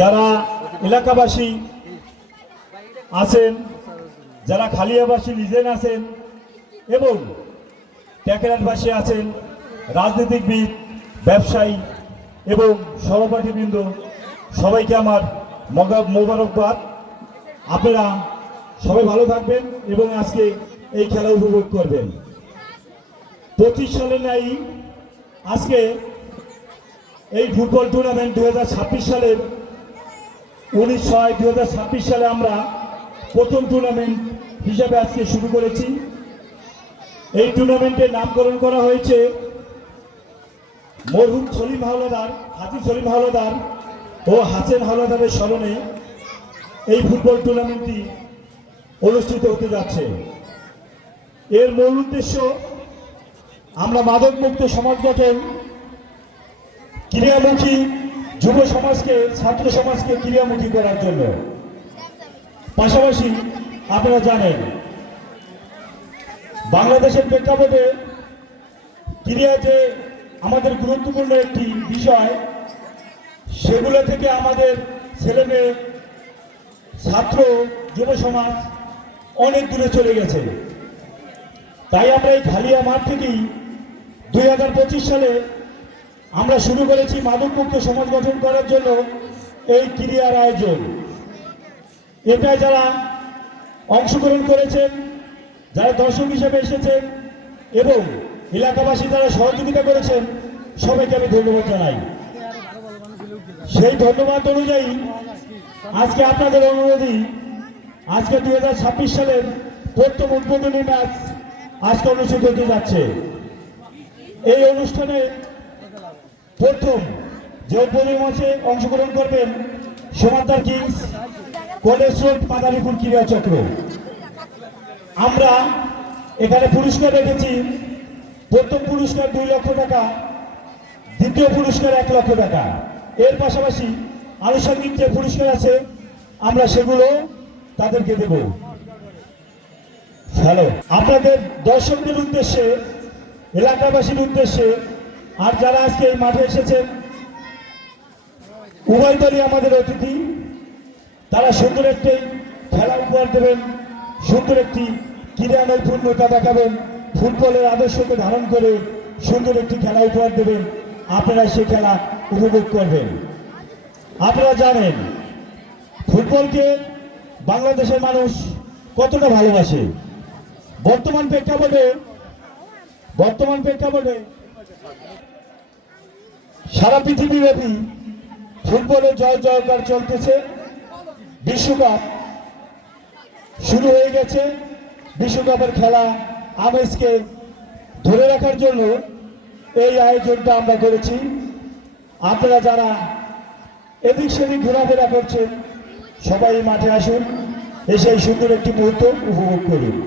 যারা এলাকাবাসী আছেন, যারা খালিয়াবাসী লিজেন আছেন এবং টেকেরাটবাসী আছেন, রাজনীতিবিদ, ব্যবসায়ী এবং সহপাঠীবৃন্দ, সবাইকে আমার মোবারকবাদ। আপনারা সবাই ভালো থাকবেন এবং আজকে এই খেলা উপভোগ করবেন। 25 সালে নাই আজকে এই ফুটবল টুর্নামেন্ট 2026 সালের 19/6/2026 সালে আমরা প্রথম টুর্নামেন্ট হিসাবে আজকে শুরু করেছি। এই টুর্নামেন্টের নামকরণ করা হয়েছে মরহুম সলিম হাওলাদার, হাজি সলিম হাওলাদার ও হাসেন হাওলাদারের স্মরণে এই ফুটবল টুর্নামেন্টটি অনুষ্ঠিত হতে যাচ্ছে। এর মূল উদ্দেশ্য আমরা মাদকমুক্ত সমাজ গঠন, ক্রিয়ামুখী যুব সমাজকে, ছাত্র সমাজকে ক্রিয়ামুখী করার জন্য। পাশাপাশি আপনারা জানেন বাংলাদেশের প্রেক্ষাপটে ক্রিয়া যে আমাদের গুরুত্বপূর্ণ একটি বিষয়, সেগুলো থেকে আমাদের ছেলেমেয়ে, ছাত্র, যুব সমাজ অনেক দূরে চলে গেছে। তাই আমরা এই খালিয়া মাঠ থেকেই 2025 সালে আমরা শুরু করেছি মাদকমুক্ত সমাজ গঠন করার জন্য এই ক্রিয়ার আয়োজন। এটাই যারা অংশগ্রহণ করেছেন, যারা দর্শক হিসেবে এসেছেন এবং এলাকাবাসী যারা সহযোগিতা করেছেন, সবাইকে আমি ধন্যবাদ জানাই। সেই ধন্যবাদ অনুযায়ী আজকে আপনাদের অনুরোধে আজকে 2026 সালের প্রথম উদ্বোধনী ম্যাচ আজকে অনুষ্ঠিত হতে যাচ্ছে। এই অনুষ্ঠানে প্রথম যে উদ্বোধনী ম্যাচে অংশগ্রহণ করবেন Samaddar kings college road Madaripur ক্রীড়া চক্র। আমরা এখানে পুরস্কার রেখেছি। প্রথম পুরস্কার 2 লক্ষ টাকা, দ্বিতীয় পুরস্কার 1 লক্ষ টাকা। এর পাশাপাশি আনুষঙ্গিক যে পুরস্কার আছে আমরা সেগুলো তাদেরকে দেব। হ্যালো, আপনাদের দর্শকদের উদ্দেশ্যে, এলাকাবাসীর উদ্দেশ্যে আর যারা আজকে এই মাঠে এসেছেন, উভয় দলই আমাদের অতিথি। তারা সুন্দর একটি খেলা উপহার দেবেন, সুন্দর একটি ক্রীড়া নৈপুণ্যতা দেখাবেন, ফুটবলের আদর্শকে ধারণ করে সুন্দর একটি খেলা উপহার দেবেন। আপনারা সেই খেলা উপভোগ করবেন। আপনারা জানেন ফুটবলকে বাংলাদেশের মানুষ কতটা ভালোবাসে। বর্তমান প্রেক্ষাপটে সারা পৃথিবীব্যাপী ফুটবলের জয় জয়কার চলতেছে। বিশ্বকাপ শুরু হয়ে গেছে। বিশ্বকাপের খেলা আমেজকে ধরে রাখার জন্য এই আয়োজনটা আমরা করেছি। আপনারা যারা এদিক সেদিক ঘোরাফেরা করছেন, সবাই মাঠে আসুন, এসে এই সুন্দর একটি মুহূর্ত উপভোগ করুন।